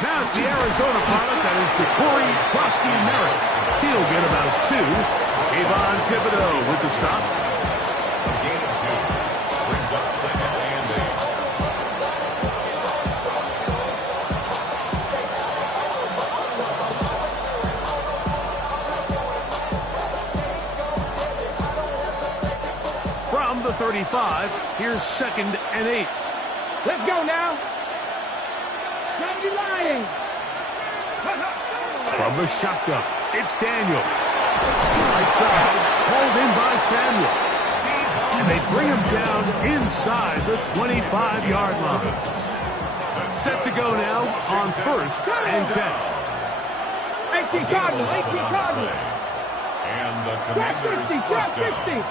Now it's the Arizona product that is Ja'Cory Merritt. He'll get about 2. Kayvon Thibodeau with the stop. A gain of 2. Brings up 2nd and 8. From the 35, here's 2nd and 8. Let's go now. Lions. From the shotgun, it's Daniel. Right side, hauled in by Samuel. And they bring him down inside the 25-yard line. Set to go now on 1st and 10. 18 Cardinal, 18 Cardinal. And the Commanders first down.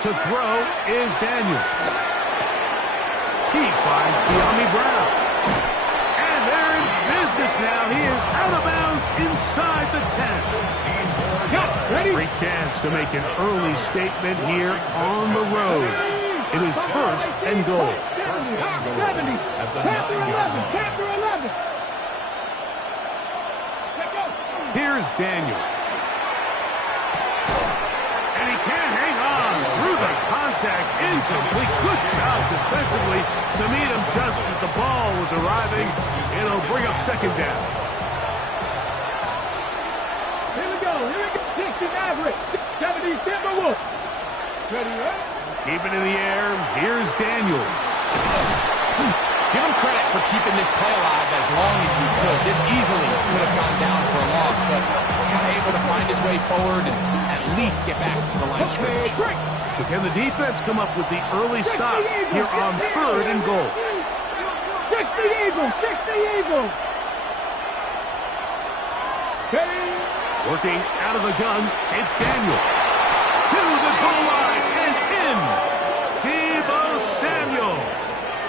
To throw is Daniel. He finds De'Ami Brown. And they're in business now. He is out of bounds inside the 10. Great chance to make an early statement here on the road. It is 1st and goal. 70, chapter 11. Here's Daniel. And he can't hang on through the contact. Incomplete. Good job defensively to meet him just as the ball was arriving. It'll bring up 2nd down. Here we go. 60 Maverick. 70 Timberwolves. Ready, right? Keep it in the air. Here's Daniels. Give him credit for keeping this play alive as long as he could. This easily could have gone down for a loss, but he's kind of able to find his way forward and at least get back to the line of scrimmage. So can the defense come up with the early stop here on 3rd and goal? 60 Eagles. Steady. Working out of the gun, it's Daniel. To the goal line and in. Deebo Samuel.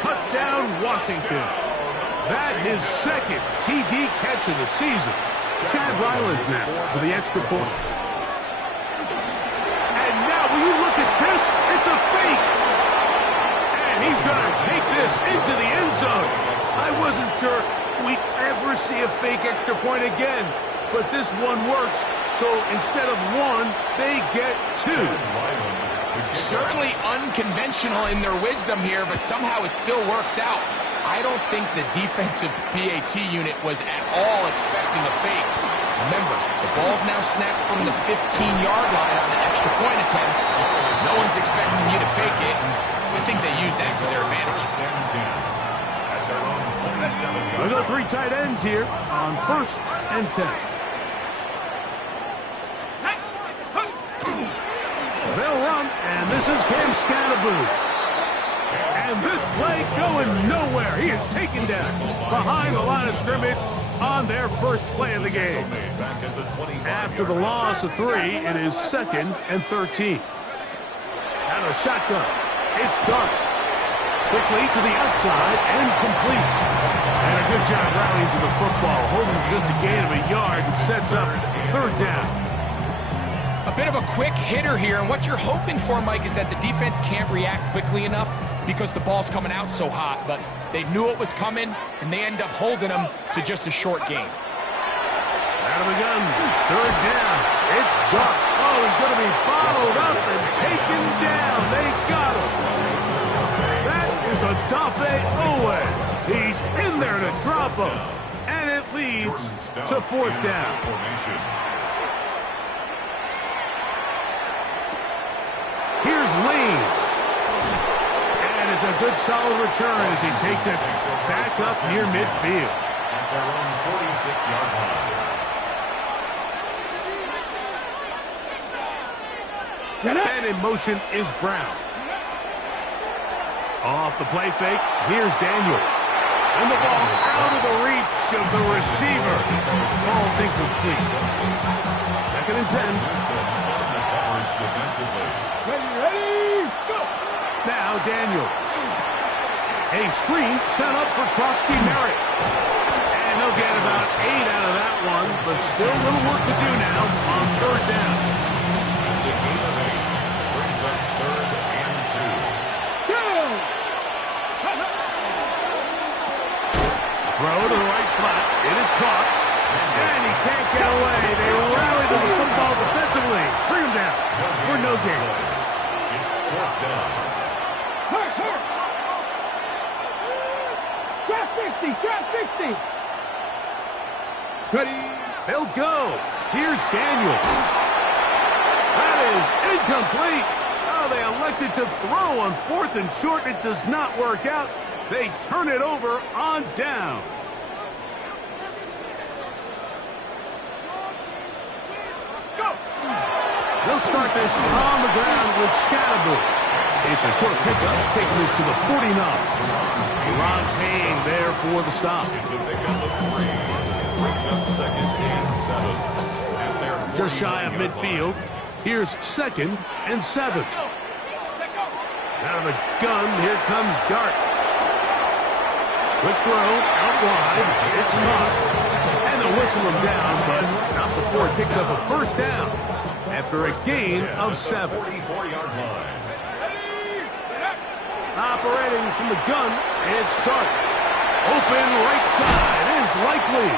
Touchdown, Washington. That his 2nd TD catch of the season. Chad Ryland now for the extra point. And now, will you look at this? It's a fake. And he's going to take this into the end zone. I wasn't sure we'd ever see a fake extra point again. But this one works. So instead of 1, they get 2. Certainly unconventional in their wisdom here, but somehow it still works out. I don't think the defensive PAT unit was at all expecting a fake. Remember, the ball's now snapped from the 15-yard line on the extra point attempt. No one's expecting you to fake it. I think they used that to their advantage. We've got 3 tight ends here on 1st and 10. They'll run, and this is Cam Scatterboo. And this play going nowhere. He is taken down behind the line of scrimmage on their first play of the game. After the loss of 3, it is 2nd and 13. Out of the shotgun, it's Dark. Quickly to the outside and complete. And a good job rallying to the football, holding just a gain of a yard and sets up 3rd down. A bit of a quick hitter here, and what you're hoping for, Mike, is that the defense can't react quickly enough because the ball's coming out so hot, but they knew it was coming, and they end up holding them to just a short game. Out of the gun, 3rd down. It's Dark. Oh, he's going to be followed up and taken down. They got him. That is a Dafe Owe. He's in there to drop him, and it leads to 4th down. Here's Lane. And it's a good solid return as he takes it back up near midfield. At their own 46-yard line. And in motion is Brown. Off the play fake, here's Daniels. And the ball out of the reach of the receiver. Ball's incomplete. 2nd and 10. Defensively. Ready, go! Now Daniels. A screen set up for Merritt. And they'll get about 8 out of that one, but still a little work to do now on 3rd down. It's a gain of 8. Brings up 3rd and 2. Go! Throw to the right flat. It is caught. And he can't get away. They rally to the football defensively. Bring him down for no gain. It's fourth down. Hurt. Trap 60. Ready. They'll go. Here's Daniel. That is incomplete. Oh, they elected to throw on 4th and short. It does not work out. They turn it over on down. Go. They'll start this on the ground with Scatterboot. It's a short pickup, taking this to the 49. Ron Payne there for the stop. It's a pickup of 3. Brings up second and 7. At their Just shy of 40-yard midfield. line. Here's 2nd and 7. Out of the gun, here comes Dart. Quick throw, out wide. It's caught. And they'll whistle him down, but not before it picks up a first down after a gain of 7. 44-yard line. Operating from the gun, it's Dart. Open right side is likely.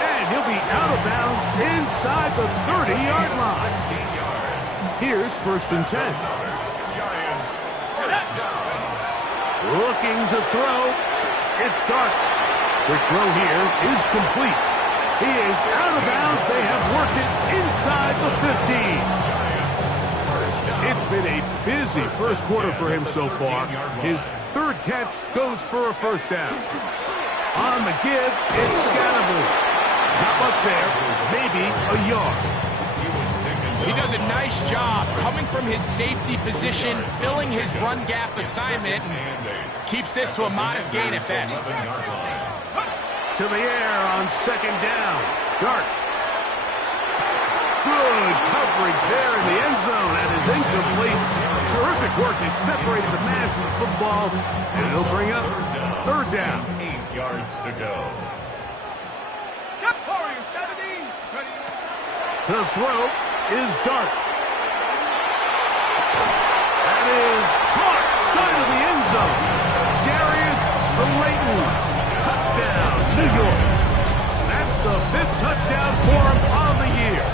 And he'll be out of bounds inside the 30-yard line. 16 yards. Here's 1st and 10. Giants first down. Looking to throw. It's Dart. Quick throw here is complete. He is out of bounds. They have worked it inside the 15. It's been a busy first quarter for him so far. His 3rd catch goes for a first down. On the give, it's Scatterboot. Not much there, maybe a yard. He does a nice job coming from his safety position, filling his run gap assignment, and keeps this to a modest gain at best. To the air on 2nd down. Dart. Good coverage there in the end zone. That is incomplete. Terrific work. He separated the man from the football, and it'll bring up 3rd down. 8 yards to go. To throw is Dart. That is caught side of the end zone. Darius Slayton. Touchdown, New York. That's the 5th touchdown for him on the year.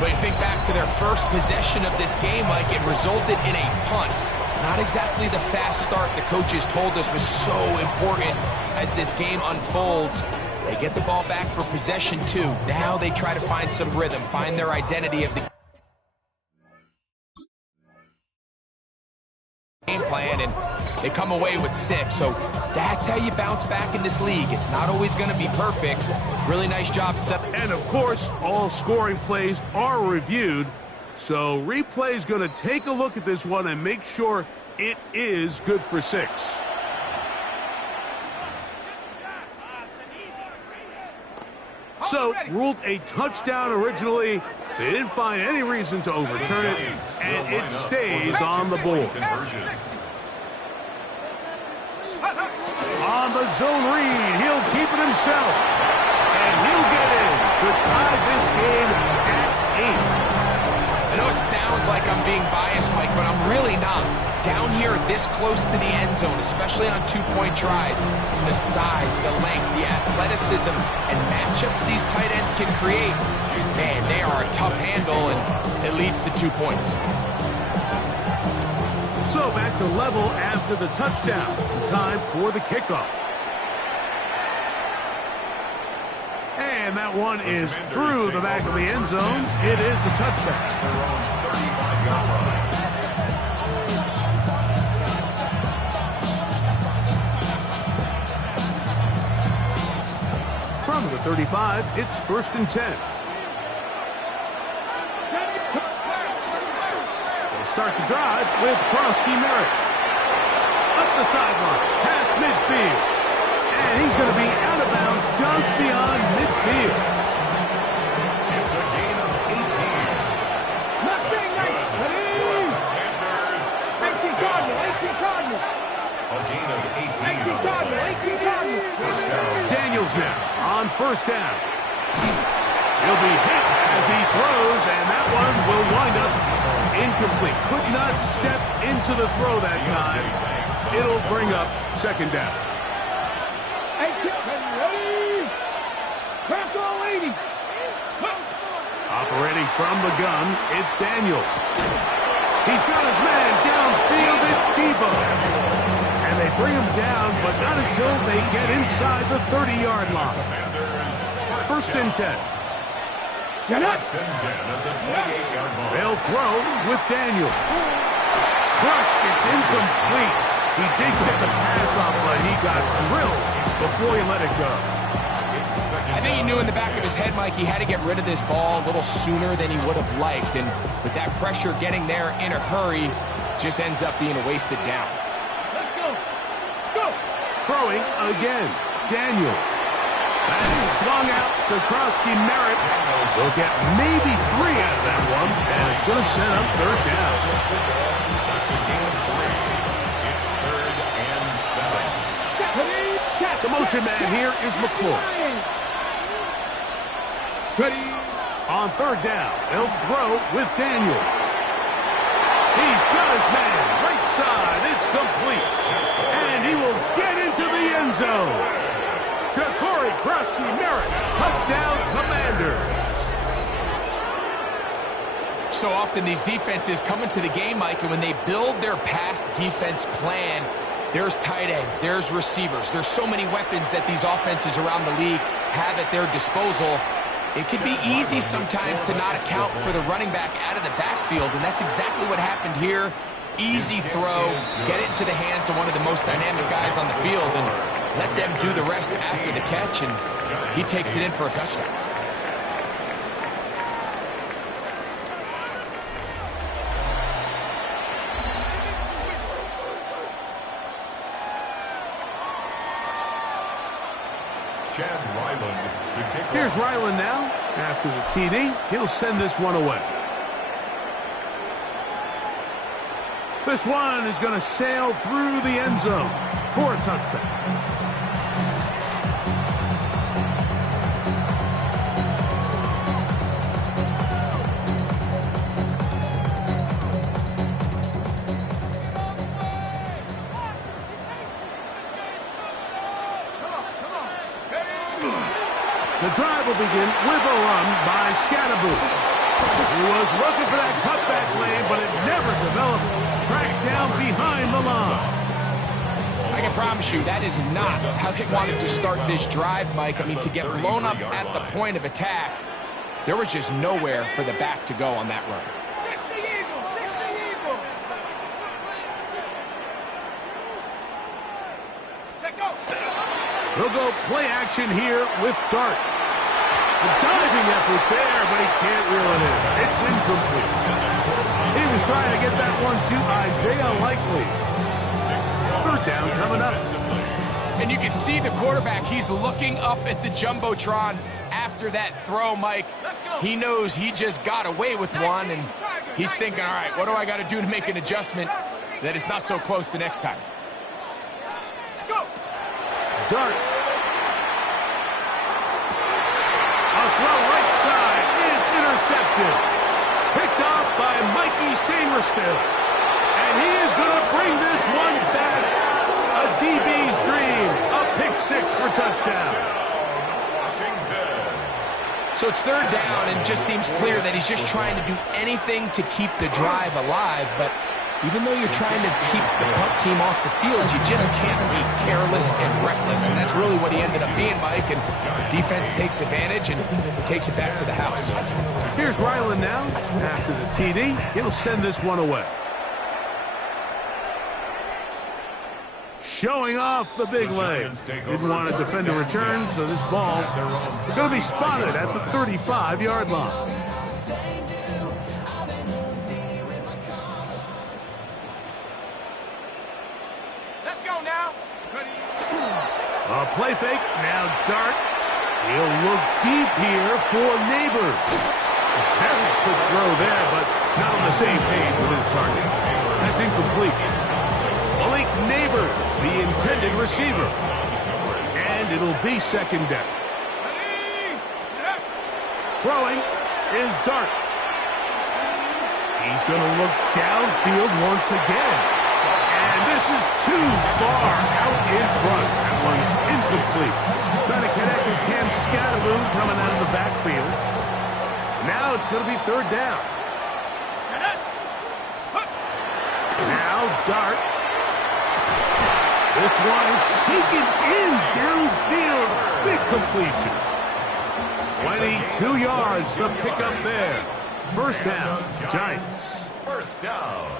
But you think back to their first possession of this game, Mike, it resulted in a punt. Not exactly the fast start the coaches told us was so important as this game unfolds. They get the ball back for possession 2. Now they try to find some rhythm, find their identity of the game plan, and they come away with 6. So that's how you bounce back in this league. It's not always going to be perfect. Really nice job. And, of course, all scoring plays are reviewed. So replay's going to take a look at this one and make sure it is good for 6. So, ruled a touchdown originally. They didn't find any reason to overturn it, and it stays on the board. On the zone read, he'll keep it himself. And he'll get in to tie this game at 8. I know it sounds like I'm being biased, Mike, but I'm really not. Down here this close to the end zone, especially on 2-point tries, the size, the length, the athleticism, and matchups these tight ends can create, man, they are a tough handle, and it leads to 2 points. So back to level after the touchdown. Time for the kickoff. And that one is through the back of the end zone. It is a touchback. Their own 35-yard line. From the 35, it's 1st and 10. They'll start the drive with Krosky Merritt. Up the sideline, past midfield. And he's going to be out of bounds just beyond midfield. It's a gain of 18. Left wing, nice. Ready. Panthers 18 Cardinal, 18 Cardinal. a gain of 18 18 on the Cardinal, play. 18 Cardinal. First down. Daniels now on 1st down. He'll be hit as he throws, and that one will wind up incomplete. Could not step into the throw that time. It'll bring up second down. Hey, ready? Crack all 80. Operating from the gun, it's Daniels. He's got his man downfield. It's Debo. And they bring him down, but not until they get inside the 30-yard line. First and 10. First and 10 at the 28-yard line. They'll throw with Daniels. Crushed, it's incomplete. He did get the pass off, but he got drilled before he let it go. I think he knew in the back of his head, Mike, he had to get rid of this ball a little sooner than he would have liked. And with that pressure getting there in a hurry, just ends up being a wasted down. Let's go. Let's go. Throwing again. Daniel. That is swung out to Krosky Merritt. He'll get maybe 3 out of that one, and it's going to set up third down. That's a gain of 3. It's 3rd and 7. The motion man here is McClure. Ready. On third down, they'll throw with Daniels. He's got his man right side. It's complete. And he will get into the end zone. Ja'Cory Krosky Merritt, touchdown Commanders. So often these defenses come into the game, Mike, and when they build their pass defense plan, there's tight ends, there's receivers, there's so many weapons that these offenses around the league have at their disposal. It can be easy sometimes to not account for the running back out of the backfield, and that's exactly what happened here. Easy throw, get it into the hands of one of the most dynamic guys on the field, and let them do the rest after the catch, and he takes it in for a touchdown. Here's Ryland now. After the TD, he'll send this one away. This one is going to sail through the end zone for a touchback. The drive will begin with a run by Scatterboot. He was looking for that cutback lane, but it never developed. Tracked down behind the line. I can promise you that is not how they wanted to start this drive, Mike. I mean, to get blown up at the point of attack, there was just nowhere for the back to go on that run. 60 Eagle, 60 Eagle. Check out. He'll go play action here with Dart. A diving effort there, but he can't reel it in. It's incomplete. He was trying to get that one to Isaiah Likely. Third down coming up. And you can see the quarterback, he's looking up at the Jumbotron after that throw, Mike. He knows he just got away with one, and he's thinking, all right, what do I got to do to make an adjustment that it's not so close the next time? Dart. A throw right side is intercepted. Picked off by Mikey Sainristil. And he is going to bring this one back. A DB's dream. A pick six for touchdown. So it's third down, and it just seems clear that he's just trying to do anything to keep the drive alive. But even though you're trying to keep the punt team off the field, you just can't be careless and reckless. And that's really what he ended up being, Mike. And defense takes advantage and takes it back to the house. Here's Ryland now. After the TD, he'll send this one away. Showing off the big leg. Didn't want to defend a return, so this ball is going to be spotted at the 35-yard line. Let's go now. A play fake. Now Dart. He'll look deep here for Neighbors. Very quick throw there, but not on the same page with his target. That's incomplete. Malik Neighbors, the intended receiver. And it'll be second down. Throwing is Dart. He's going to look downfield once again. And this This is too far out in front. That one's incomplete. Trying to connect with Cam Scatterboom coming out of the backfield. Now it's going to be third down. Now Dart. This one is taken in downfield. Big completion. 22 yards to pick up there. First down, Giants. First down.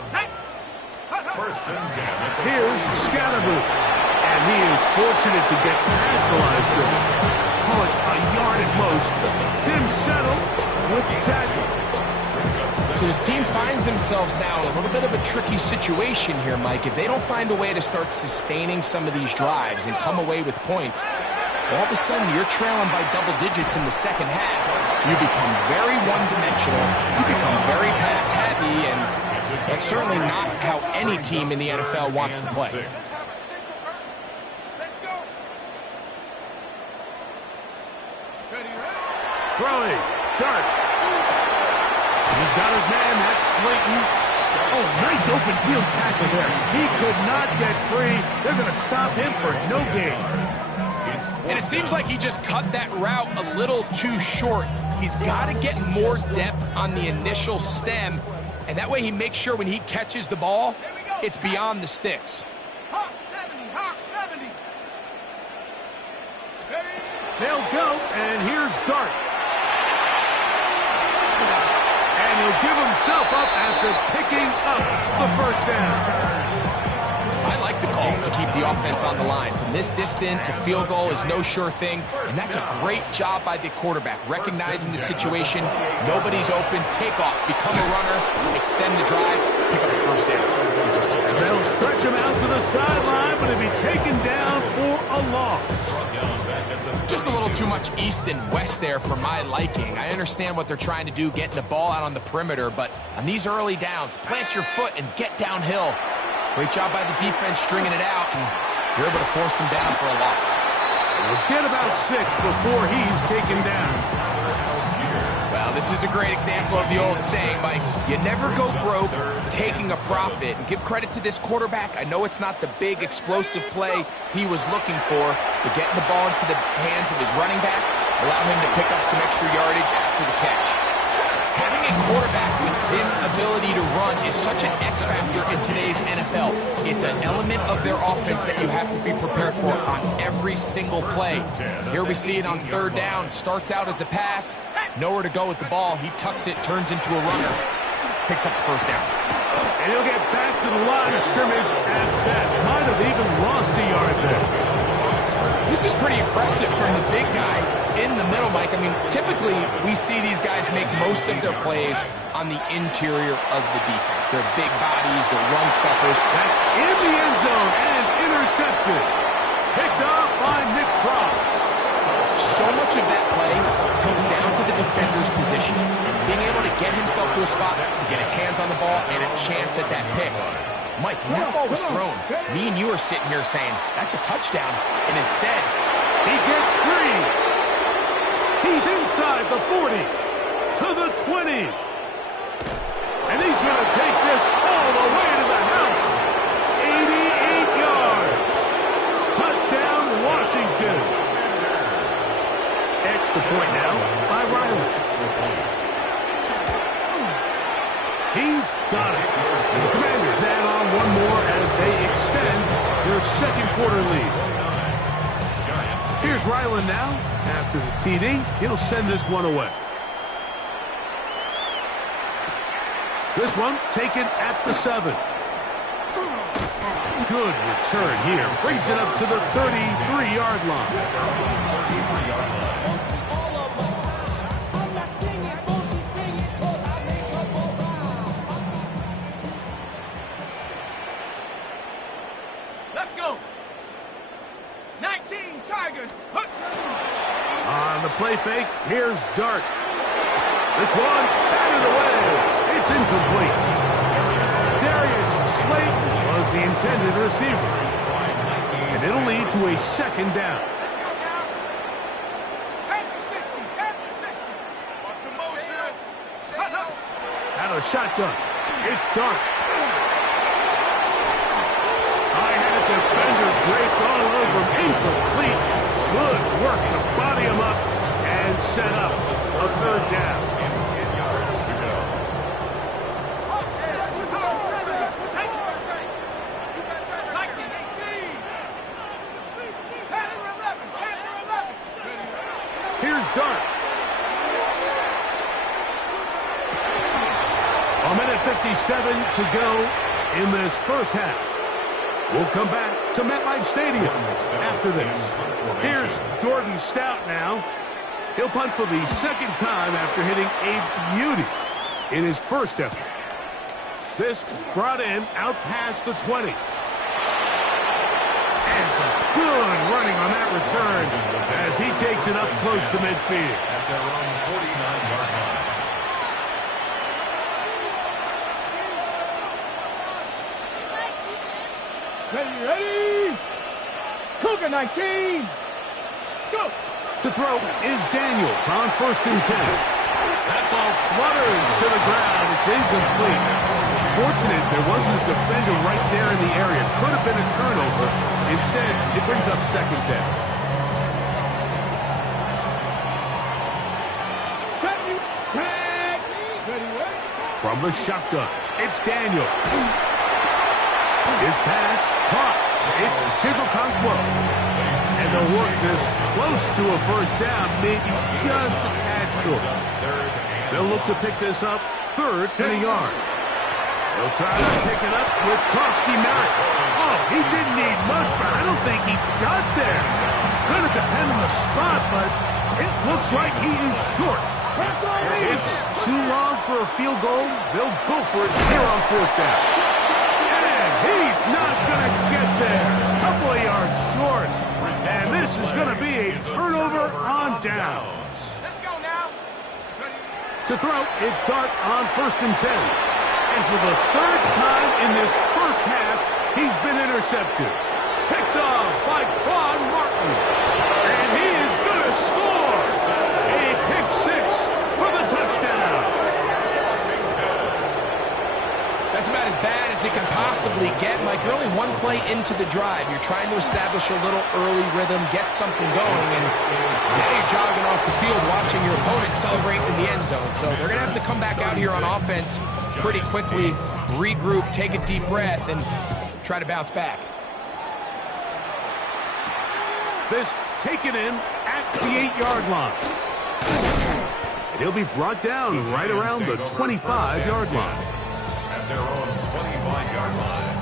First and 10. Here's Scatterboot. And he is fortunate to get past the line of scrimmage. Call it a yard at most. Tim Settle with the tackle. So this team finds themselves now in a little bit of a tricky situation here, Mike. If they don't find a way to start sustaining some of these drives and come away with points, all of a sudden you're trailing by double digits in the second half. You become very one-dimensional. You become very pass-heavy, and that's certainly not how any team in the NFL wants to play. Throwing. Dart. He's got his man. That's Slayton. Oh, nice open field tackle there. He could not get free. They're going to stop him for no gain. And it seems like he just cut that route a little too short. He's got to get more depth on the initial stem, and that way he makes sure when he catches the ball, it's beyond the sticks. Hawk 70, Hawk 70. They'll go, and here's Dart. And he'll give himself up after picking up the first down. I like the call to keep the offense on the line. From this distance, a field goal is no sure thing, and that's a great job by the quarterback, recognizing the situation. Nobody's open. Take off. Become a runner. Extend the drive. Pick up the first down. They'll stretch him out to the sideline, but he'll be taken down for a loss. Just a little too much east and west there for my liking. I understand what they're trying to do, getting the ball out on the perimeter, but on these early downs, plant your foot and get downhill. Great job by the defense stringing it out, and you're able to force him down for a loss. He'll get about 6 before he's taken down. Well, this is a great example of the old saying, Mike, you never go broke taking a profit. And give credit to this quarterback. I know it's not the big explosive play he was looking for, but getting the ball into the hands of his running back, allow him to pick up some extra yardage after the catch. Having a quarterback with this ability to run is such an X factor in today's NFL. It's an element of their offense that you have to be prepared for on every single play. Here we see it on third down. Starts out as a pass. Nowhere to go with the ball. He tucks it, turns into a runner. Picks up the first down. And he'll get back to the line of scrimmage at best. Might have even lost a yard there. This is pretty impressive from the big guy in the middle, Mike. I mean, typically we see these guys make most of their plays on the interior of the defense. They're big bodies, they're run stuffers. That's in the end zone and intercepted. Picked off by Nick Cross. So much of that play comes down to the defender's position. Being able to get himself to a spot, to get his hands on the ball, and a chance at that pick. Mike, when that ball was thrown, me and you are sitting here saying, that's a touchdown. And instead, he gets 3. He's inside the 40 to the 20. And he's going to take this all the way to the house. 88 yards. Touchdown, Washington. Extra point now by Riley. He's got it. And the Commanders add on one more as they extend their second quarter lead. Here's Ryland now. After the TD, he'll send this one away. This one taken at the 7. Good return here. Brings it up to the 33-yard line. On the play fake, here's Dart. This one, batted away. It's incomplete. Darius Slayton was the intended receiver. And it'll lead to a second down. Out of the shotgun, it's Dart. defender draped all over him. Incomplete. Good work to body him up and set up a third down. And 10 yards to go. Here's Dart. A minute 57 to go in this first half. We'll come back to MetLife Stadium after this. Here's Jordan Stout now. He'll punt for the second time after hitting a beauty in his first effort. This brought in out past the 20. And some good running on that return as he takes it up close to midfield. At their own 49-yard line. Ready? Cougar 19. Go. To throw is Daniels on 1st and 10. That ball flutters to the ground. It's incomplete. Fortunate there wasn't a defender right there in the area. Could have been a turnover. Instead, it brings up second down. From the shotgun, it's Daniel. His pass caught. It's Chigokonkwo. And they'll work this close to a first down, maybe just a tad short. They'll look to pick this up 3rd and a yard. They'll try to pick it up with Krosky Merritt. Oh, he didn't need much, but I don't think he got there. Gonna depend on the spot, but it looks like he is short. It's too long for a field goal. They'll go for it here on 4th down. And he's not gonna get there. Couple of yards short. And this is going to be a turnover on downs. Let's go now. To throw, it's Dart on 1st and 10. And for the 3rd time in this first half, he's been intercepted. Picked off by Claude Martin. And he is going to score. A pick 6 for the touchdown. That's about as bad as it can possibly get. Mike, you're only one play into the drive. You're trying to establish a little early rhythm, get something going, and now you're jogging off the field watching your opponent celebrate in the end zone. So they're going to have to come back out here on offense pretty quickly, regroup, take a deep breath, and try to bounce back. This taken in at the 8-yard line. And he'll be brought down right around the 25-yard line. At their own 25-yard line.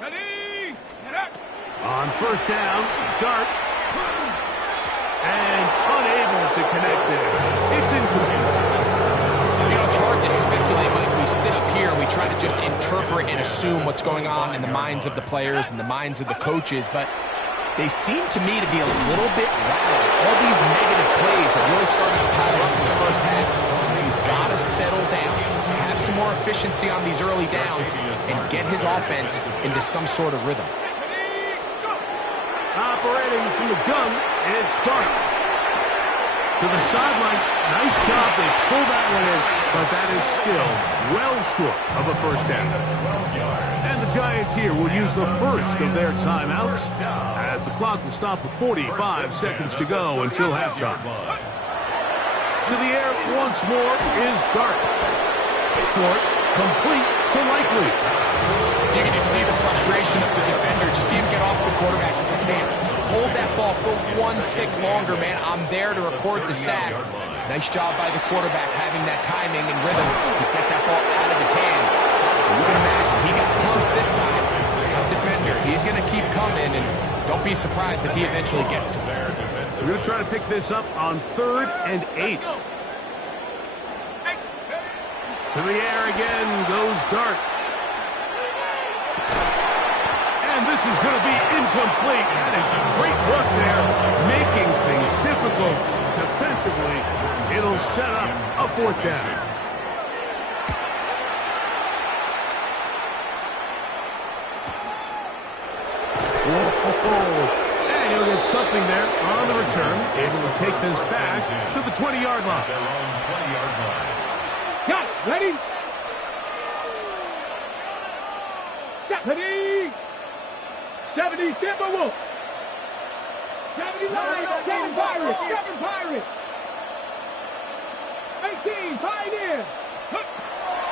Ready? Get up. On 1st down, Dart. And unable to connect there. It's incomplete. You know, it's hard to speculate, Mike. We sit up here and we try to just interpret and assume what's going on in the minds of the players and the minds of the coaches, but they seem to me to be a little bit rattled. All these negative plays have really started to pile up in the first half. He's got to settle down, have some more efficiency on these early downs, and get his offense into some sort of rhythm. Operating from the gun, it's Dart. To the sideline, nice job. They pull that one in, but that is still well short of a first down. And the Giants here will use the first of their timeouts as the clock will stop with 45 seconds to go until halftime. To the air once more is Dart. Short, complete to Likely. You can just see the frustration of the defender. Just see him get off the quarterback. He's like, man, hold that ball for one tick longer, man. I'm there to record the sack. Nice job by the quarterback having that timing and rhythm to get that ball out of his hand. You can imagine he got close this time. That defender, he's going to keep coming, and don't be surprised if he eventually gets to there. We're going to try to pick this up on 3rd and 8. To the air again goes Dart. And this is going to be incomplete. That is great work there, making things difficult defensively. It'll set up a 4th down. Whoa. And he'll get something there on the return. Able to take this back to the 20-yard line. Their own 20-yard line. Got it. Ready? 70 Timberwolves. 79 7 Pirates. 7 Pirates. 18 Pioneers.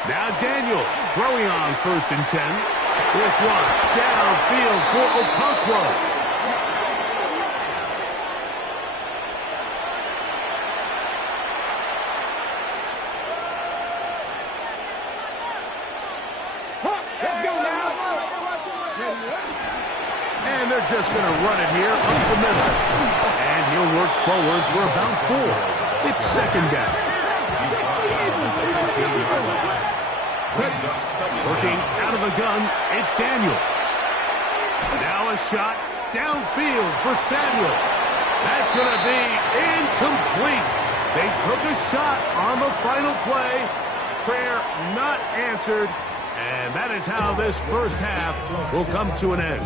Now Daniels throwing on 1st and 10. This one downfield for Okonkwo. And they're just going to run it here up the middle. And he'll work forward for about 4. It's 2nd down. Working out of the gun, it's Daniels. Now a shot downfield for Samuel. That's going to be incomplete. They took a shot on the final play. Prayer not answered. And that is how this first half will come to an end.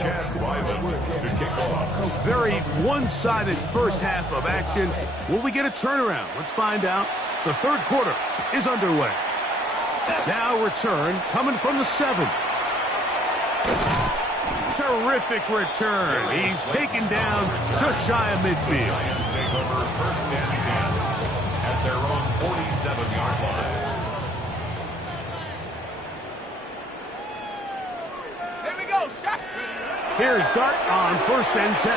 To kick off. Very one-sided first half of action. Will we get a turnaround? Let's find out. The 3rd quarter is underway. Now return coming from the 7. Terrific return. He's taken down just shy of midfield. Giants take over 1st and 10 at their own 47-yard line. Here's Dart on 1st and 10.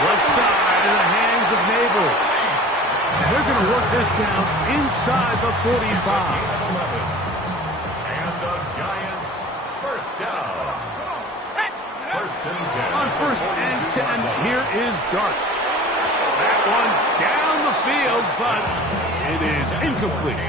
Left side in the hands of Nabel. They're going to work this down inside the 45. And the Giants first down. 1st and 10. On 1st and 10, here is Dart. That one down the field, but it is incomplete.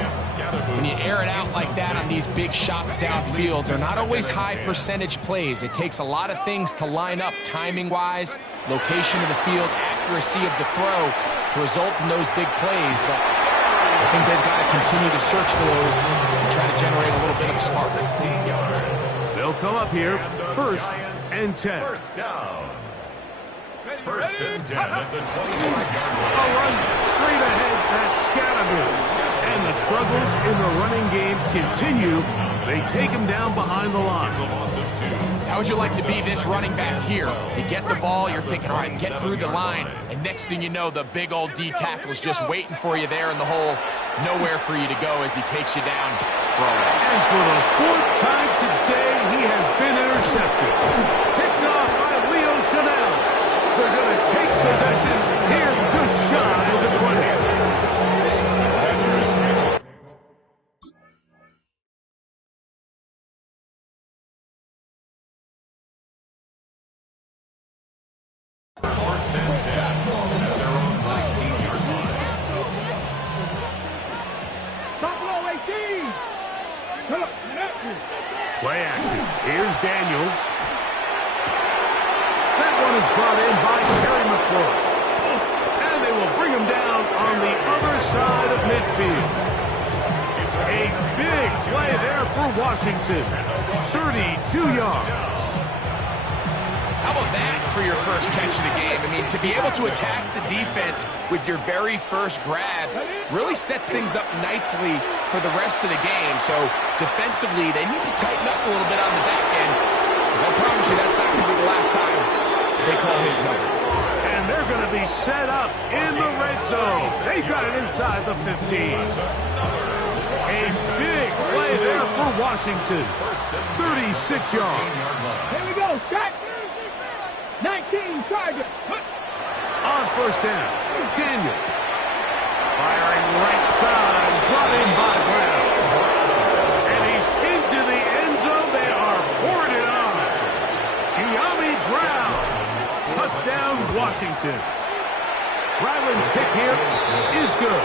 When you air it out like that on these big shots downfield, they're not always high percentage plays. It takes a lot of things to line up timing-wise, location of the field, accuracy of the throw to result in those big plays. But I think they've got to continue to search for those and try to generate a little bit of a spark. They'll come up here 1st and 10. First down. 1st and 10 at the 25-yard line. A run straight ahead, that's Scattergood. And the struggles in the running game continue. They take him down behind the line. How would you like to be this running back here? You get the ball, you're thinking, all right, get through the line. And next thing you know, the big old D tackle is just waiting for you there in the hole. Nowhere for you to go as he takes you down for a loss. And for the 4th time today, he has been intercepted. Picked off by Leo Chanel. They're going to take possession here just shy of the 20. Play action. Here's Daniels. That one is brought in by Terry McClure. And they will bring him down on the other side of midfield. A big play there for Washington. 32 yards. How about that for your first catch of the game? I mean, to be able to attack the defense with your very first grab really sets things up nicely for the rest of the game. So defensively, they need to tighten up a little bit on the back end. I promise you that's not going to be the last time they call his number. And they're going to be set up in the red zone. They've got it inside the 15. A big play there for Washington. 36 yards. Here we go, Scott. 19 target. On 1st down, Daniel. Firing right side, brought in by Brown. And he's into the end zone. They are pouring it on. Giami Brown. Touchdown, Washington. Ryland's kick here is good.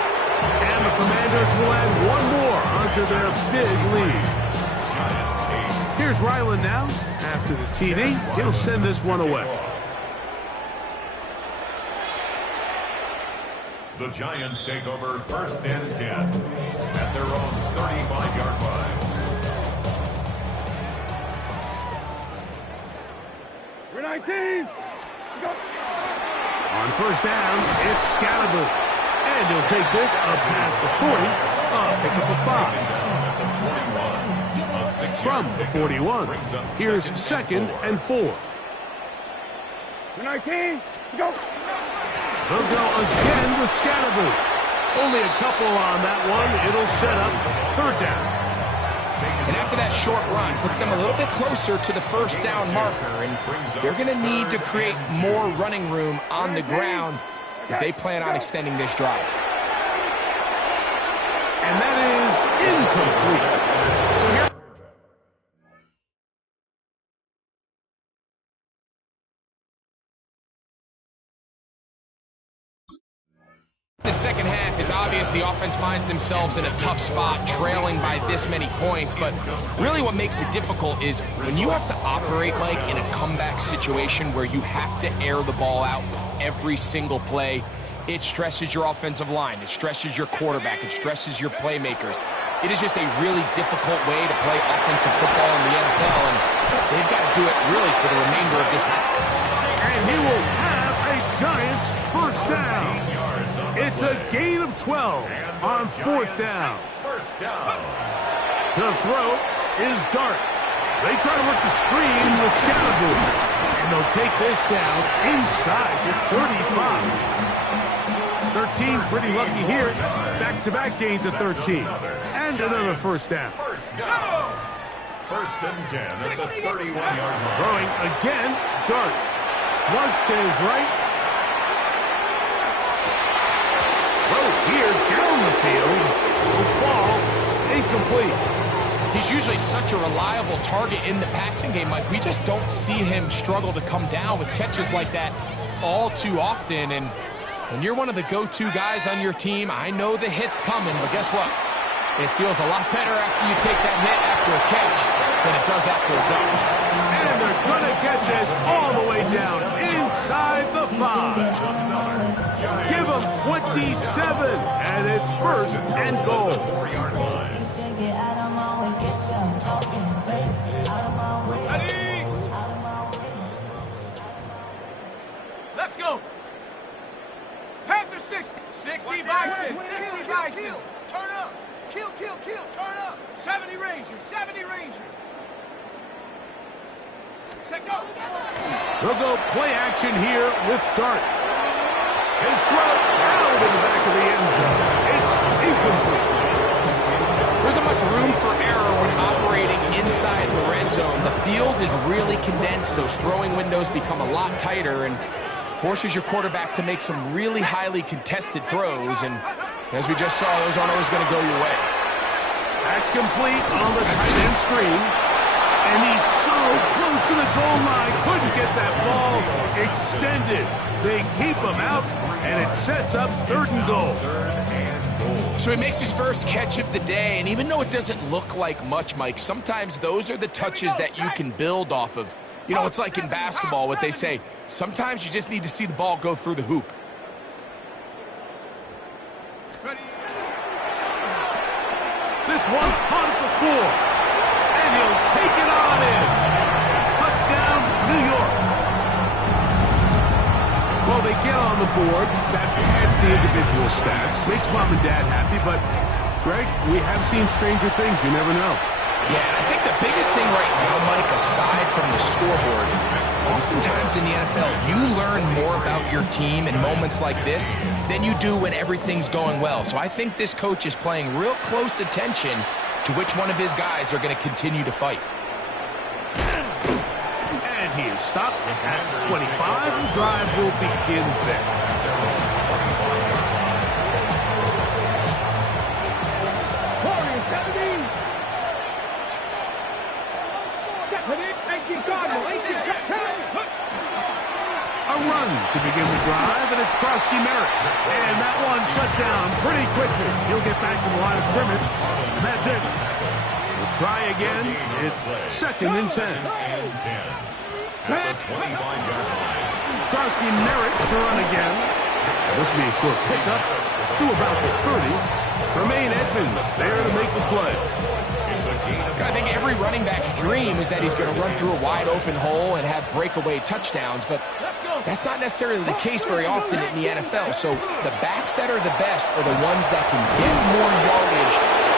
And the Commanders will add one more onto their big lead. Here's Ryland now. After the TD, he'll send this one away. The Giants take over 1st and 10 at their own 35-yard line. We're 19. On 1st down, it's Scalaboo. And he'll take this up past the 40, a pickup of 5. A from the 41. Here's 2nd and 4. 19, go. They'll go again with Scatterboo. Only a couple on that one. It'll set up 3rd down. And after that short run, puts them a little bit closer to the 1st down marker. And they're going to need to create more running room on the ground if they plan on extending this drive. And that is incomplete. So here. The second half, it's obvious the offense finds themselves in a tough spot, trailing by this many points. But really what makes it difficult is when you have to operate like in a comeback situation where you have to air the ball out every single play, it stresses your offensive line, it stresses your quarterback, it stresses your playmakers. It is just a really difficult way to play offensive football in the NFL, and they've got to do it really for the remainder of this half. And he will have a Giants 1st down. It's a gain of 12 on 4th down. To throw is Dart. They try to work the screen with Scatterboo, and they'll take this down inside the 35. 13, pretty lucky here. Back-to-back gains of 13. And another 1st down. 1st and 10 at the 31-yard line. Throwing again, Dart. Flush to his right. Throw here down the field. Will fall incomplete. He's usually such a reliable target in the passing game, Mike. We just don't see him struggle to come down with catches like that all too often. And when you're one of the go-to guys on your team, I know the hit's coming, but guess what? It feels a lot better after you take that hit after a catch than it does after a drop. And they're going to get this all the way down inside the 5. Give them 27, and it's 1st and goal. Let's go. Panther 60. 60 Bison. 60 Bison. Turn up. Kill, turn up. 70 Ranger. 70 Ranger. Take go. They'll go play action here with Dart. His throw out in the back of the end zone. It's incomplete. There isn't much room for error when operating inside the red zone. The field is really condensed. Those throwing windows become a lot tighter and forces your quarterback to make some really highly contested throws. And as we just saw, those aren't always going to go your way. That's complete on the tight end screen. And he's so close to the goal line. Couldn't get that ball extended. They keep him out, and it sets up 3rd and goal. So he makes his first catch of the day, and even though it doesn't look like much, Mike, sometimes those are the touches that you can build off of. You know, it's like in basketball, what they say, sometimes you just need to see the ball go through the hoop. This one caught at the 4. And he'll take it on in. Touchdown, New York. Well, they get on the board. That adds the individual stats. Makes mom and dad happy, but, Greg, we have seen stranger things. You never know. Yeah, I think the biggest thing right now, Mike, aside from the scoreboard, oftentimes in the NFL, you learn more about your team in moments like this than you do when everything's going well. So I think this coach is paying real close attention to which one of his guys are going to continue to fight. And he is stopped at 25. The drive will begin there. A run to begin the drive, and it's Krosky Merritt. And that one shut down pretty quickly. He'll get back to the line of scrimmage. And that's it. We'll try again. It's 2nd and 10. Krosky Merritt to run again. And this will be a short pickup to about the 30. Tremaine Edmonds there to make the play. I think every running back's dream is that he's going to run through a wide open hole and have breakaway touchdowns, but that's not necessarily the case very often in the NFL. So the backs that are the best are the ones that can get more yardage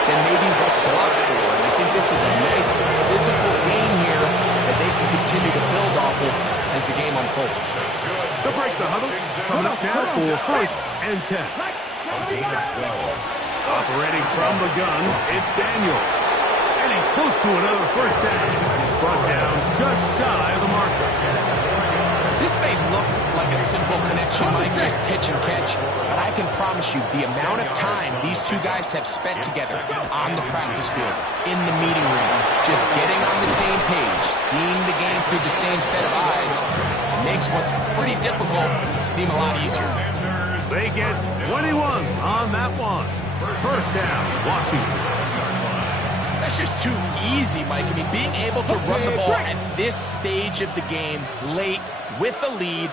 than maybe what's blocked for. And I think this is a nice physical game here that they can continue to build off of as the game unfolds. To break the huddle, coming up now for 1st and 10. Operating from the gun, it's Daniels. And he's close to another first down. He's brought down just shy of the marker. This may look like a simple connection, Mike, just pitch and catch, but I can promise you the amount of time these two guys have spent together on the practice field, in the meeting rooms, just getting on the same page, seeing the game through the same set of eyes, makes what's pretty difficult seem a lot easier. They get 21 on that one. First down, Washington. That's just too easy, Mike. I mean, being able to run the ball at this stage of the game, late, with a lead,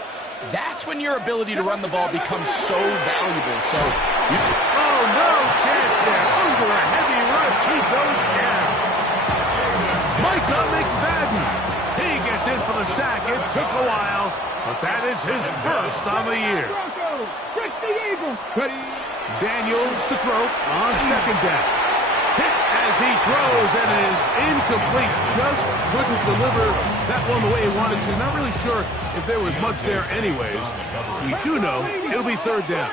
that's when your ability to run the ball becomes so valuable. So, oh, no chance there. Under a heavy rush, he goes down. Micah McFadden. He gets in for the sack. It took a while, but that is his first on the year. Daniels to throw on second down. Hit as he throws, and it is incomplete. Just couldn't deliver that one the way he wanted to. Not really sure if there was much there anyways. We do know it'll be third down.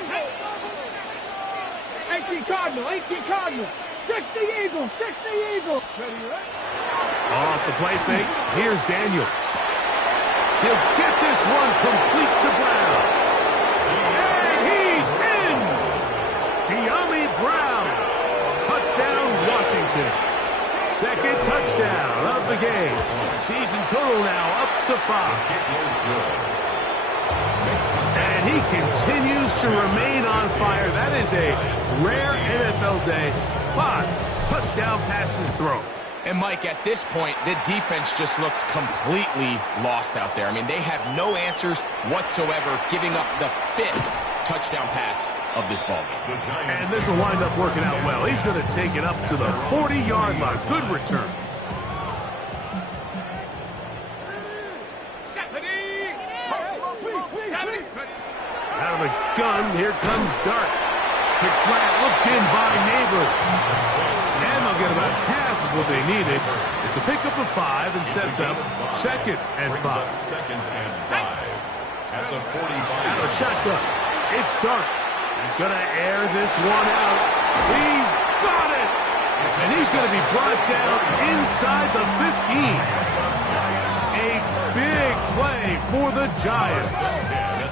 18 Cardinal. 60 Eagles. Off the play fake, here's Daniels. He'll get this one complete to Brown. And he's in! De'Ami Brown. Touchdown, Washington. Second touchdown of the game. Season total now up to 5. And he continues to remain on fire. That is a rare NFL day. 5 touchdown passes thrown. and Mike, at this point, the defense just looks completely lost out there. I mean, they have no answers whatsoever, giving up the 5th touchdown pass of this ball game. And this will wind up working out well. He's going to take it up to the 40-yard line. Good return. Out of the gun, here comes Dart. Quick slant looked in by Neighbor. And they'll get about half of what they needed. It's a pickup of 5 and sets up 2nd and 5. 2nd and 5 at the 45. Out of shotgun. It's Dart. He's going to air this one out. He's got it! And he's going to be brought down inside the 15. A big play for the Giants.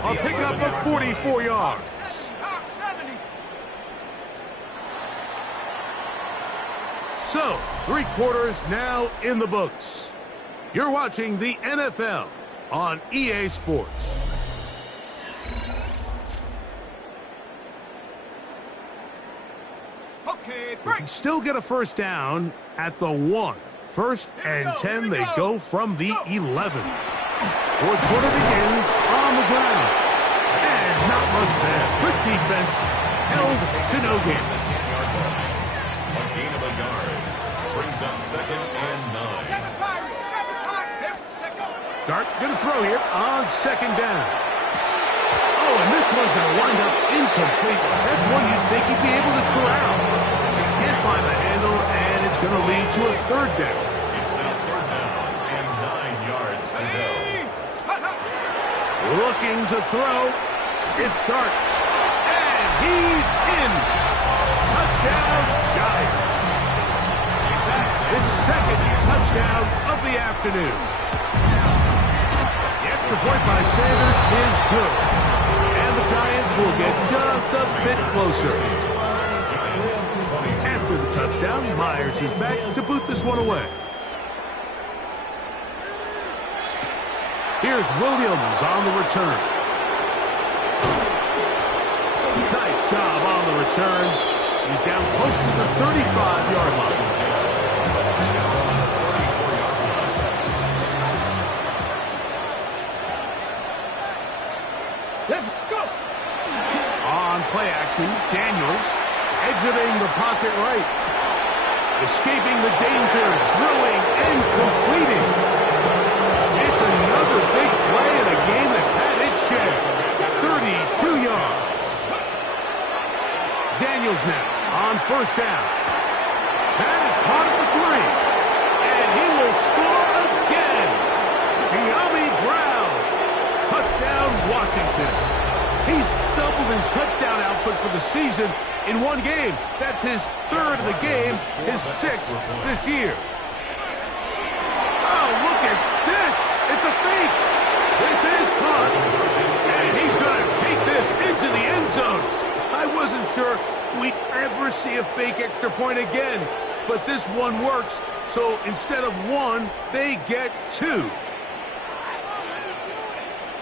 A pickup of 44 yards. So, 3 quarters now in the books. You're watching the NFL on EA Sports. Okay, They can still get a first down at the 1. 1st and 10, they go from the 11. Fourth quarter begins on the ground. And not much there. Good defense, held to no gain. A gain of a yard brings up 2nd and 9. Dart going to throw here on 2nd down. Oh, and this one's going to wind up incomplete. That's one you'd think he'd be able to corral. He can't find the handle, and it's going to lead to a 3rd down. It's now 3rd down and 9 yards to go. Looking to throw. It's Dart. And he's in. Touchdown, Giants. It's 2nd touchdown of the afternoon. The extra point by Sanders is good. And the Giants will get just a bit closer. After the touchdown, Myers is back to boot this one away. Here's Williams on the return. Nice job on the return. He's down close to the 35-yard line. let's go. On play action, Daniels exiting the pocket right. Escaping the danger, throwing and completing. It's another big play in a game that's had its share. 32 yards. Daniels now on 1st down. season in one game. That's his third of the game, his sixth this year. Oh, look at this. It's a fake. This is caught. And he's going to take this into the end zone. I wasn't sure we'd ever see a fake extra point again, but this one works. So instead of one, they get two.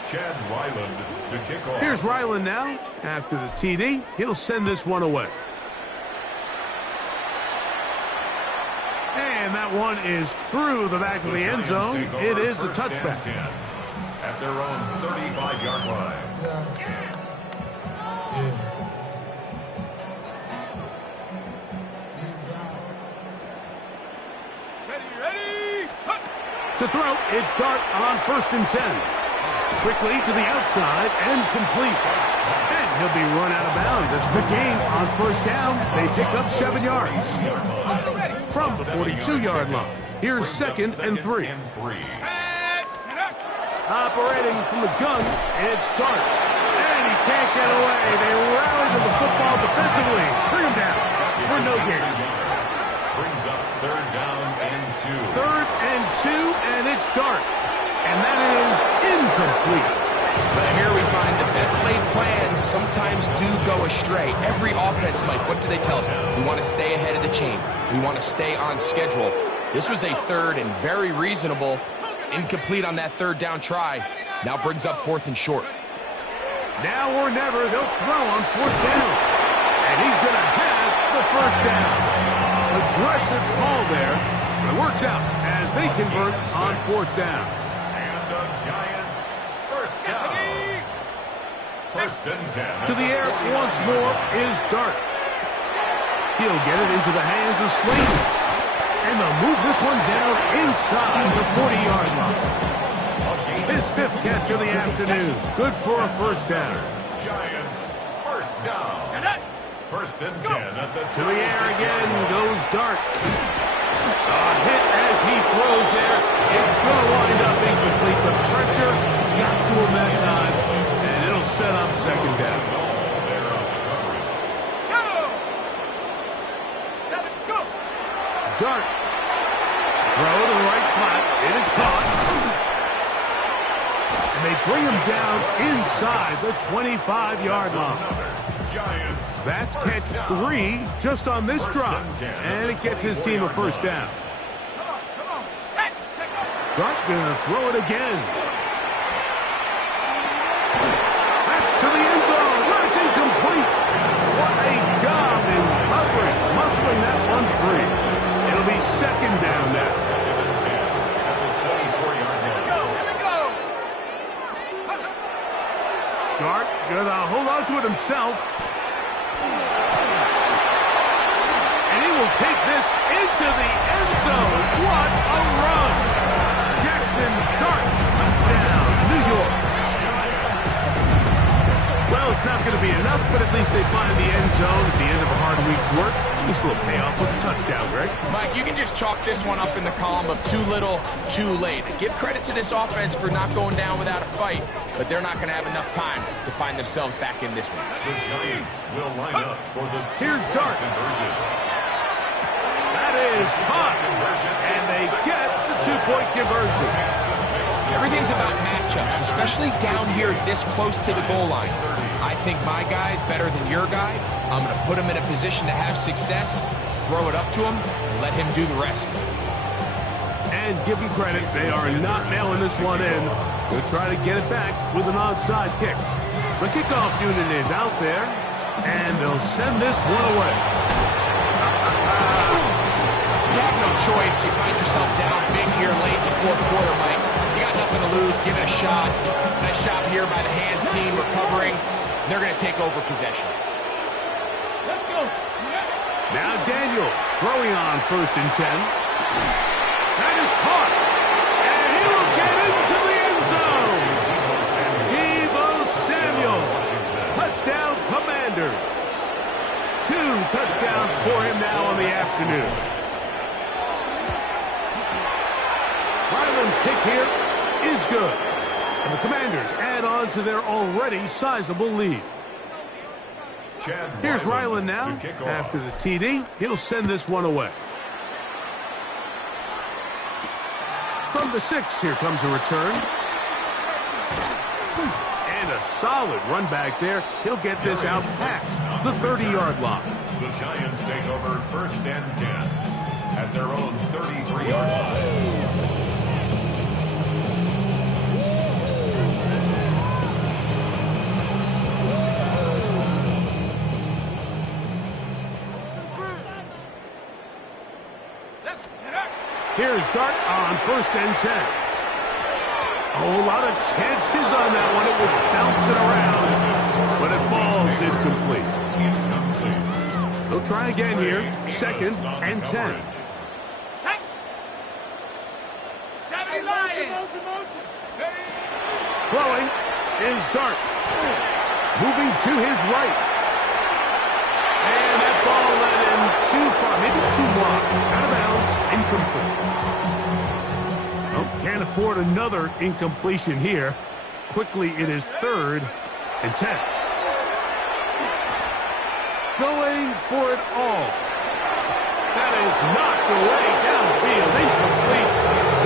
Chad Ryland to kick off. Here's Ryland now. After the TD, he'll send this one away. And that one is through the back of the end zone. It is a touchback. At their own 35-yard line. Ready. To throw, it's Dart on 1st and 10. Quickly to the outside and complete. And he'll be run out of bounds. It's a good game on 1st down. They pick up 7 yards. From the 42-yard line. Here's 2nd and 3. Operating from the gun, it's Dart. And he can't get away. They rally to the football defensively. Bring him down for no gain. Brings up 3rd down and 2. 3rd and 2, and it's Dart. And that is incomplete. But here we find the best laid plans sometimes do go astray. Every offense, Mike, what do they tell us? We want to stay ahead of the chains. We want to stay on schedule. This was a 3rd and very reasonable. Incomplete on that 3rd down try. Now brings up 4th and short. Now or never, they'll throw on 4th down. And he's going to have the 1st down. Aggressive call there. But it works out as they convert on 4th down. And the Giants, 1st down. 1st and 10. To the air once more is Dart. He'll get it into the hands of Slayton. And they'll move this one down inside the 40-yard line. His 5th catch of the afternoon. Good for a 1st down. Giants, 1st down. 1st and 10 at the To the air again goes Dart. A hit as he throws there. It's going to wind up incomplete. The pressure got to him that time. And it'll set up 2nd down. Dart. Throw to the right flat. It is caught. And they bring him down inside the 25-yard line. That's catch 3 just on this drive. And it gets his team a 1st down. Dart gonna throw it again. That's to the end zone. That's incomplete. What a job in hovering, muscling that one free. It'll be 2nd down now. Dart gonna hold on to it himself. And he will take this into the end zone. What a run. Jackson Dart, touchdown, New York. Well, it's not going to be enough, but at least they find the end zone at the end of a hard week's work. This will pay off with a touchdown, Greg. Mike, you can just chalk this one up in the column of too little, too late. Give credit to this offense for not going down without a fight, but they're not going to have enough time to find themselves back in this one. The Giants will line up for the Here's Dart. conversion. That is hot, and they get the 2-point conversion. Everything's about matchups, especially down here this close to the goal line. I think my guy's better than your guy. I'm going to put him in a position to have success, throw it up to him, and let him do the rest. And give them credit, they are not nailing this one in. They'll try to get it back with an onside kick. The kickoff unit is out there, and they'll send this one away. You have no choice. You find yourself down big here late in the 4th quarter, Mike. You got nothing to lose. Give it a shot. Nice job here by the hands team recovering. They're going to take over possession. Let's go. Now Daniels throwing on 1st and 10. That is caught. And he will get into the end zone. Deebo Samuel. Touchdown Commanders. 2 touchdowns for him now on the afternoon. Ryland's kick here is good. And the Commanders add on to their already sizable lead. Here's Ryland now. After the TD, he'll send this one away. From the 6, here comes a return. And a solid run back there. He'll get this out past the 30-yard line. The Giants take over 1st and 10 at their own 33-yard line. Here's Dart on 1st and 10. Oh, a lot of chances on that one. It was bouncing around, but it falls incomplete. He'll try again here. 2nd and 10. Throwing is Dart. Moving to his right. And that ball led him too far, maybe too wide. Out of bounds, incomplete. Oh, can't afford another incompletion here. Quickly, it is 3rd and 10. Going for it all. That is knocked away downfield, incomplete.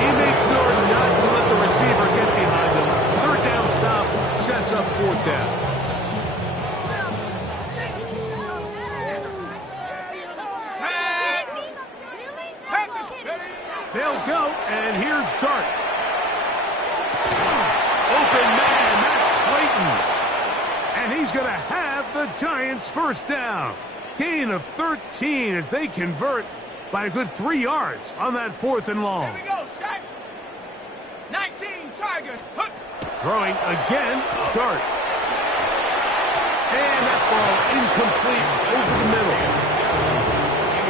He made sure not to let the receiver get behind him. 3rd down stop sets up 4th down. They'll go, and here's Dart. Open man, that's Slayton. And he's going to have the Giants' 1st down. Gain of 13 as they convert by a good 3 yards on that 4th and long. Here we go, Shaq. 19 Tigers. Throwing again, Dart. And that ball incomplete over the middle.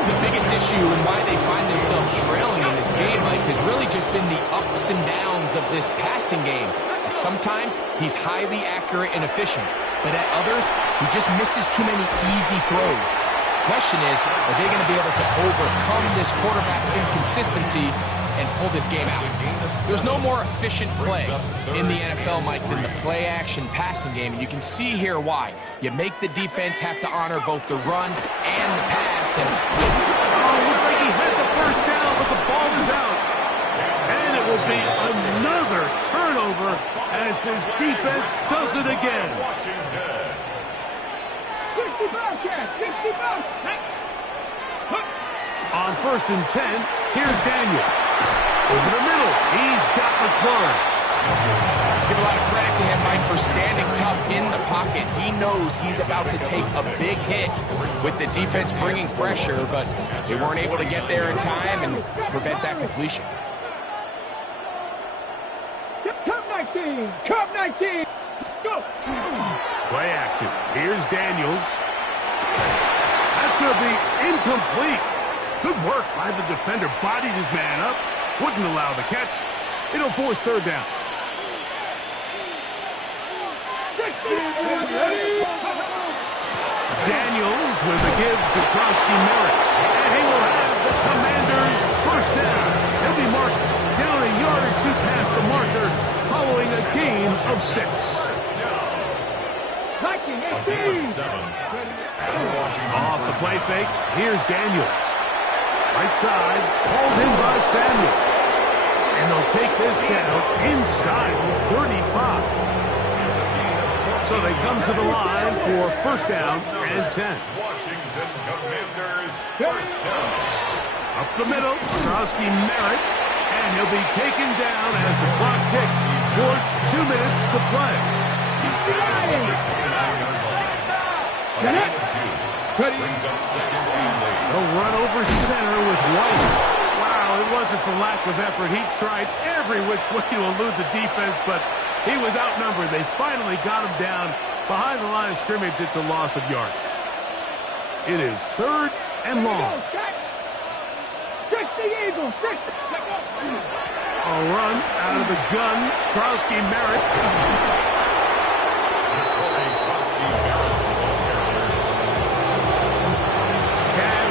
The biggest issue and why they find themselves trailing in this game, Mike, has really just been the ups and downs of this passing game. And sometimes he's highly accurate and efficient, but at others, he just misses too many easy throws. Question is, are they going to be able to overcome this quarterback inconsistency and pull this game out? There's no more efficient play in the NFL, Mike, than the play-action passing game, and you can see here why. You make the defense have to honor both the run and the pass. And looked like he had the 1st down, but the ball is out. And it will be another turnover as this defense does it again. 65 catch, 65. On 1st and 10, here's Daniel. Over the middle, he's got McLaurin. Let's give a lot of credit to him, Mike, for standing tough in the pocket. He knows he's about to take a big hit with the defense bringing pressure, but they weren't able to get there in time and prevent that completion. Cup 19, Cup 19. Go. Play action. Here's Daniels. That's going to be incomplete. Good work by the defender. Bodied his man up. Wouldn't allow the catch. It'll force 3rd down. Daniels with a give to Krosky Merritt. And he will have the Commanders' 1st down. He'll be marked down a yard or 2 past the marker following a gain of 6. Off the play fake, here's Daniels. Right side, hauled in by Samuel. And they'll take this down inside the 35. So they come to the line for 1st down and 10. Washington Commanders 1st down. Up the middle, Krosky Merritt. And he'll be taken down as the clock ticks towards 2 minutes to play. Brings up 2nd and 8. They'll run over center with White. Wow, it wasn't for lack of effort. He tried every which way to elude the defense, but he was outnumbered. They finally got him down behind the line of scrimmage. It's a loss of yards. It is 3rd and long. A run out of the gun. Krosky Merritt.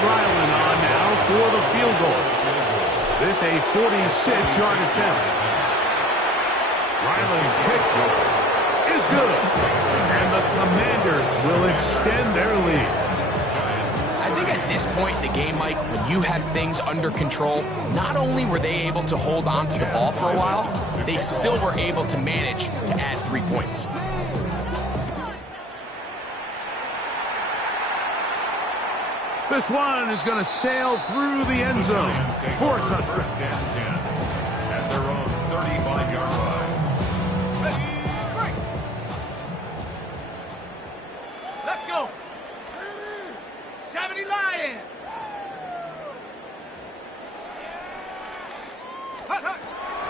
Ryland on now for the field goal. This a 46-yard attempt. Ryland picked is good. And the Commanders will extend their lead. I think at this point in the game, Mike, when you have things under control, not only were they able to hold on to the ball for a while, they still were able to manage to add 3 points. This one is going to sail through the end zone for a touchdown. First and 10 at their own 35-yard line. Let's go. 70 Lions.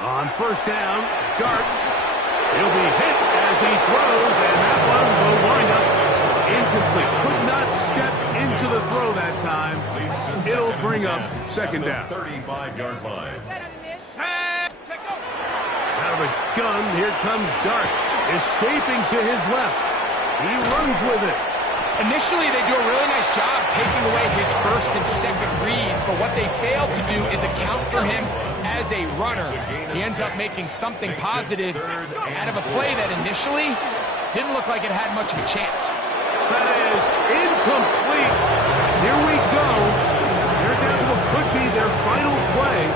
On first down, Dart. He'll be hit as he throws, and that one will wind up incomplete. Could not step into the throw that time. It'll bring up second down. 35-yard line. Out of a gun, here comes Dart, escaping to his left. He runs with it. Initially, they do a really nice job taking away his first and second read, but what they fail to do is account for him as a runner. He ends up making something positive out of a play that initially didn't look like it had much of a chance. That is incomplete. Here we go. They're down to what could be their final play.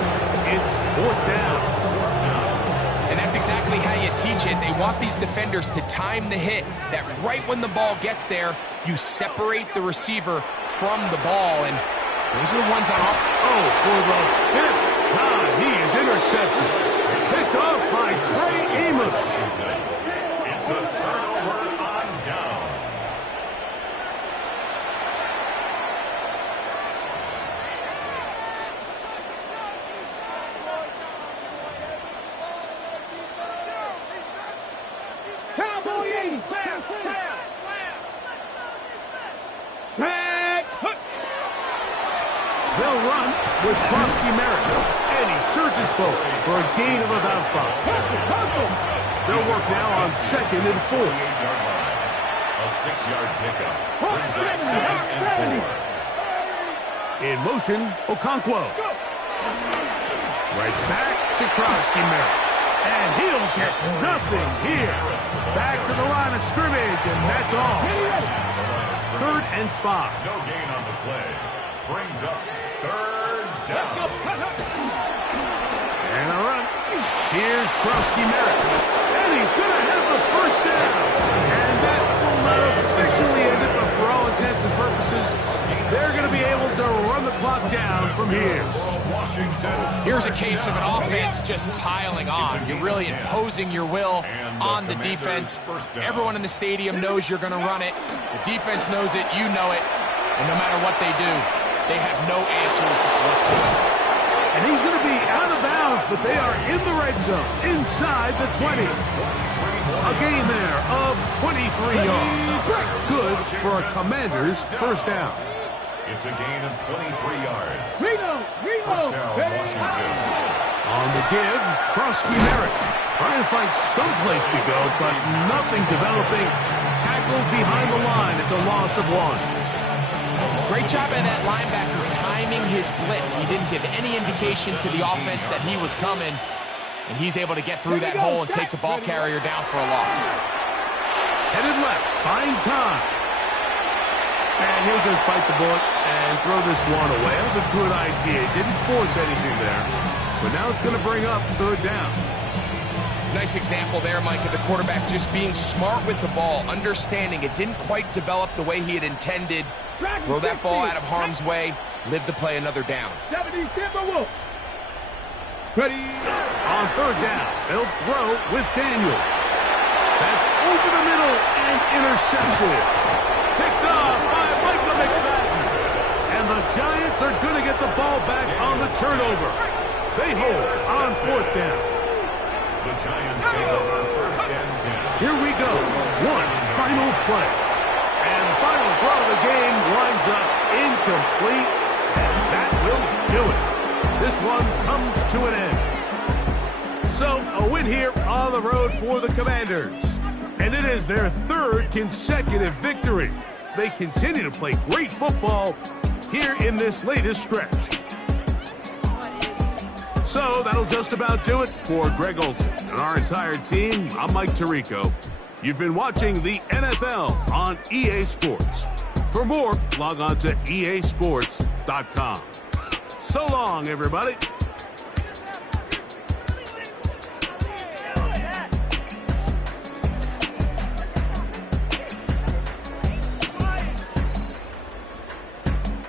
It's fourth down. And that's exactly how you teach it. They want these defenders to time the hit, that right when the ball gets there, you separate the receiver from the ball. And those are the ones on off. Oh, for the fifth time, he is intercepted. Picked off by Trey Amos. It's a turnover on downs. Cowboy 80. They'll run with Krosky Merritt, and he surges forward for a gain of about 5. They'll work now on second and 4. A 6-yard pickup brings up second and 4. In motion, Okonkwo. Right back to Krosky Merritt, and he'll get nothing here. Back to the line of scrimmage, and that's all. Third and 5. No gain on the play. Brings up third down. And a run. Here's Krosky Merritt. And he's going to have the first down. And that will not officially end it, but for all intents and purposes, they're going to be able to run the clock down from here. Here's a case of an offense just piling on. You're really imposing your will on the defense. Everyone in the stadium knows you're going to run it. The defense knows it. You know it. And no matter what they do, they have no answers whatsoever. And he's going to be out of bounds, but they are in the red zone, inside the 20. A gain there of 23 yards. Good for a Commander's first down. It's a gain of 23 yards. Reno, First down, Washington. On the give, Krosky Merritt trying to find someplace to go, but nothing developing. Tackled behind the line. It's a loss of 1. Great job by that linebacker timing his blitz. He didn't give any indication to the offense that he was coming, and he's able to get through that hole and take the ball carrier down for a loss. Headed left, buying time. And he'll just bite the bullet and throw this one away. That was a good idea. Didn't force anything there. But now it's going to bring up third down. Nice example there, Mike, of the quarterback just being smart with the ball, understanding it didn't quite develop the way he had intended. Throw that ball out of harm's way, live to play another down. 70 Timberwolves. Ready. On third down, they'll throw with Daniels. That's over the middle and intercepted. Picked off by Michael McFadden. And the Giants are going to get the ball back on the turnover. They hold on fourth down. The Giants take over first and 10. Here we go. One final play. And the final throw of the game winds up incomplete. And that will do it. This one comes to an end. So, a win here on the road for the Commanders. And it is their third consecutive victory. They continue to play great football here in this latest stretch. So, that'll just about do it for Greg Olson and our entire team. I'm Mike Tirico. You've been watching the NFL on EA Sports. For more, log on to easports.com. So long, everybody.